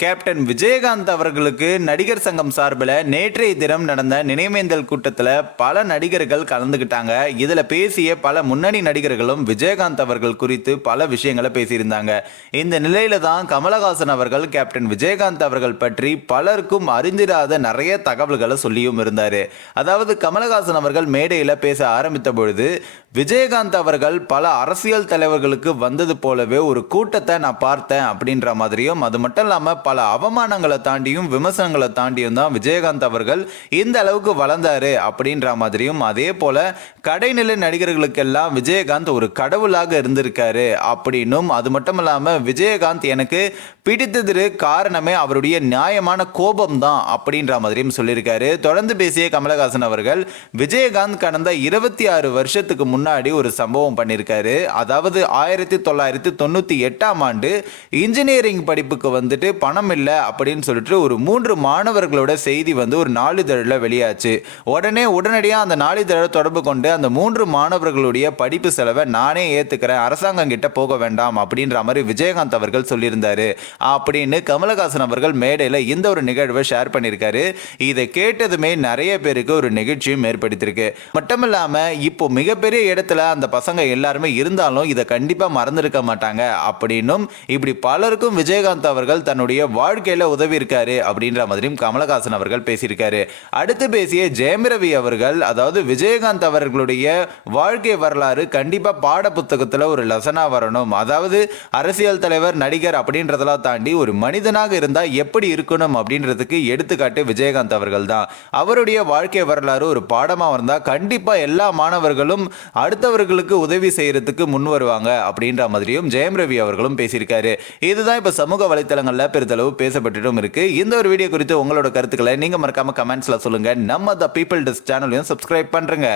Captain Vijayakanth அவர்களுக்கு நடிகர் சங்கம் சார்பில் நேற்றைய தினம் நடந்த நினைவேந்தல் கூட்டத்தில் பல நடிகர்கள் கலந்துக்கிட்டாங்க இதில் பேசிய பல முன்னணி நடிகர்களும் விஜயகாந்த் அவர்கள் குறித்து பல விஷயங்களை பேசியிருந்தாங்க. இந்த நிலையில தான் கமலஹாசன் அவர்கள் கேப்டன் விஜயகாந்த் அவர்கள் பற்றி பலருக்கும் அறிந்திராத நிறைய தகவல்களை சொல்லியும் இருந்தார். அதாவது கமலஹாசன் அவர்கள் மேடையில் பேச ஆரம்பித்த பொழுது விஜயகாந்த் அவர்கள் பல அரசியல் தலைவர்களுக்கு வந்தது போலவே ஒரு கூட்டத்தை நான் பார்த்தேன் அப்படின்ற மாதிரியும் அது மட்டும் இல்லாமல் பல அவமானங்களை தாண்டியும் விமர்சனங்களை தாண்டியும் தான் விஜயகாந்த் அவர்கள் இந்த அளவுக்கு வளர்ந்தாரு அப்படின்ற மாதிரியும் அதே போல கடைநிலை நடிகர்களுக்கெல்லாம் விஜயகாந்த் ஒரு கடவுளாக இருந்திருக்காரு அப்படின்னும் அது மட்டும் இல்லாமல் விஜயகாந்த் எனக்கு பிடித்ததிற்கு காரணமே அவருடைய நியாயமான கோபம் தான் அப்படின்ற மாதிரியும் சொல்லியிருக்காரு. தொடர்ந்து பேசிய கமலஹாசன் அவர்கள் விஜயகாந்த் கடந்த இருபத்தி ஆறு வருஷத்துக்கு முன்னாடி ஒரு சம்பவம் பண்ணியிருக்காரு. அதாவது ஆயிரத்தி தொள்ளாயிரத்தி தொண்ணூற்றி எட்டாம் ஆண்டு இன்ஜினியரிங் படிப்புக்கு வந்துட்டு பணம் இல்லை அப்படின்னு சொல்லிட்டு ஒரு மூன்று மாணவர்களோட செய்தி வந்து ஒரு நாளிதழில் வெளியாச்சு. உடனே உடனடியாக அந்த நாளிதழை தொடர்பு கொண்டு அந்த மூன்று மாணவர்களுடைய படிப்பு செலவை நானே ஏற்றுக்கிறேன் அரசாங்கம் கிட்ட போக வேண்டாம் அப்படின்ற மாதிரி விஜயகாந்த் அவர்கள் சொல்லியிருந்தாரு. அப்படின்னு கமலஹாசன் அவர்கள் மேடையில் இந்த ஒரு நிகழ்வை ஷேர் பண்ணியிருக்காரு. இதை கேட்டதுமே நிறைய பேருக்கு ஒரு நிகழ்ச்சியும் ஏற்படுத்தியிருக்கு. மட்டும் இல்லாமல் இப்போ மிகப்பெரிய இடத்துல அந்த பசங்க எல்லாருமே இருந்தாலும் இதை கண்டிப்பாக மறந்துருக்க மாட்டாங்க அப்படின்னும் இப்படி பலருக்கும் விஜயகாந்த் அவர்கள் தன்னுடைய வாழ்க்கையில் உதவி இருக்காரு அப்படின்ற மாதிரியும் கமலஹாசன் அவர்கள் பேசியிருக்காரு. அடுத்து பேசிய ஜெயம் ரவி அவர்கள் அதாவது விஜயகாந்த் அவர்களுடைய வாழ்க்கை வரலாறு கண்டிப்பாக பாட புத்தகத்தில் ஒரு லெசனாக வரணும். அதாவது அரசியல் தலைவர் நடிகர் அப்படின்றதெல்லாம் தாண்டி ஒரு மனிதனாக இருந்தால் எப்படி இருக்கணும் அப்படின்றதுக்கு எடுத்துக்காட்டு விஜயகாந்த் அவர்கள் தான் அவருடைய வாழ்க்கை வரலாறு ஒரு பாடமாக இருந்தால் கண்டிப்பாக எல்லா மாணவர்களும் அடுத்தவர்களுக்கு உதவி செய்யறதுக்கு முன் வருவாங்க அப்படின்ற மாதிரியும் ஜெயம் ரவி அவர்களும் பேசியிருக்காரு. இதுதான் இப்போ சமூக வலைத்தளங்களில் பெரிதளவு பேசப்பட்டுட்டும் இருக்கு. இந்த ஒரு வீடியோ குறித்து உங்களோட கருத்துக்களை நீங்கள் மறக்காம கமெண்ட்ஸில் சொல்லுங்க. நம்ம த பீப்பிள் டெஸ்ட் சேனலையும் சப்ஸ்கிரைப் பண்ணுறங்க